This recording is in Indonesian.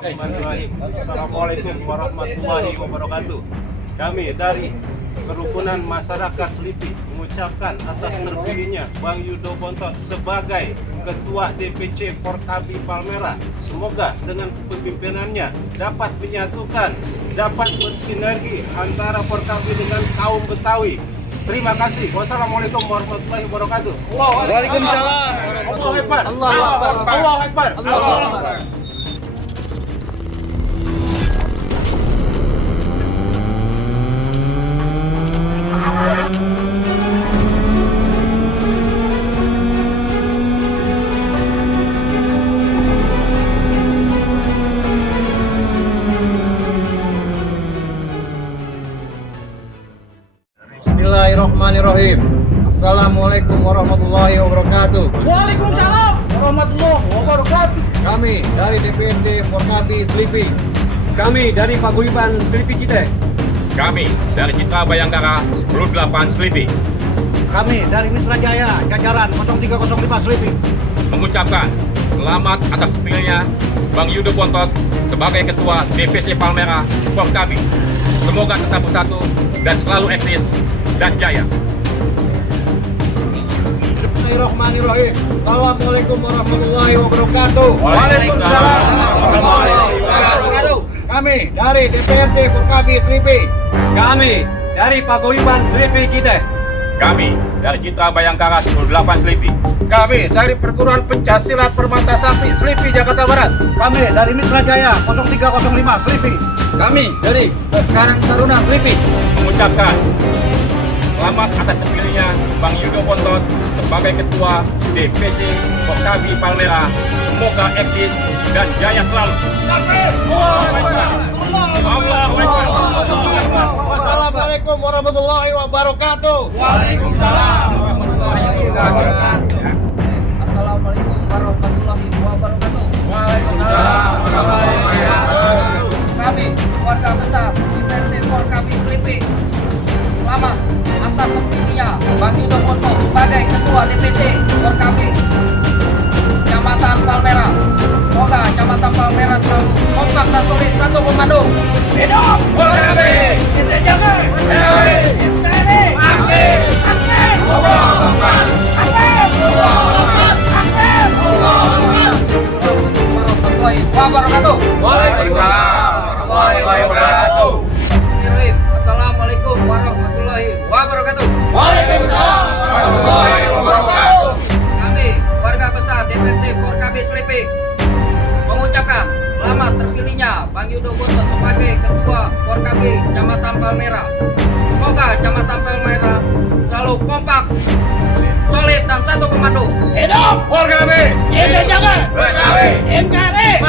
Bismillahirrahmanirrahim. Assalamualaikum warahmatullahi wabarakatuh. Kami dari Kerukunan Masyarakat Selipi mengucapkan atas terpilihnya Bang Yudo Bontot sebagai Ketua DPC Porkabi Palmera. Semoga dengan kepemimpinannya dapat menyatukan, dapat bersinergi antara Porkabi dengan kaum Betawi. Terima kasih. Wassalamualaikum warahmatullahi wabarakatuh. Waalaikumsalam. Allahu Akbar. Allahu Akbar. Allahu Akbar. Allahu Akbar. Bismillahirrahmanirrahim. Assalamualaikum warahmatullahi wabarakatuh. Waalaikumsalam warahmatullahi wabarakatuh. Kami dari DPRD Porkabi Selipi. Kami dari Paguyuban Selipi Cite. Kami dari Citra Bayangkara 1008 Selipi Kami dari Mitra Jaya, jajaran 0305 Selipi. mengucapkan selamat atas terpilihnya Bang Yudo Bontot sebagai Ketua DPC Palmera Porkabi. Semoga tetap bersatu dan selalu eksis dan jaya. Bismillahirrahmanirrahim. Assalamualaikum warahmatullahi wabarakatuh. Waalaikumsalam warahmatullahi wabarakatuh. Kami dari DPRD Porkabi Selipi. Kami dari Paguyuban Selipi Cite. Kami dari Citra Bayangkara 1008 Selipi. Kami dari Perguruan Pencaksilat Permata Sakti Selipi Jakarta Barat. Kami dari Mitra Jaya 0305 Selipi. Kami dari Karang Taruna Selipi. Mengucapkan selamat atas terpilihnya Bang Yudo Bontot sebagai Ketua DPC Porkabi Palmera. Semoga eksis dan jaya selalu. Allahu Akbar. Wassalamualaikum warahmatullahi wabarakatuh. Waalaikumsalam warahmatullahi wabarakatuh. Assalamualaikum warahmatullahi wabarakatuh. Waalaikumsalam warahmatullahi wabarakatuh. Kami, keluarga besar DPRD Porkabi Selipi, selamat atas terpilihnya Bang Yudo Bontot sebagai Ketua DPC Porkabi Kecamatan Palmera. Semoga Kecamatan Palmera selalu kompak dan solid, satu komando. Hidup Porkabi! Kita jangan! Wabarakatuh. Waalaikumsalam warahmatullahi wabarakatuh. Assalamualaikum warahmatullahi wabarakatuh. Waalaikumsalam warahmatullahi wabarakatuh. Kami, warga besar DPRD Porkabi Selipi, mengucapkan selamat terpilihnya Bang Yudo Bontot sebagai Ketua Porkabi Kecamatan Palmera. Semoga Kecamatan Palmera selalu kompak, solid dan satu komando. Hidup Porkabi! Kita jangan! Porkabi! NKRI!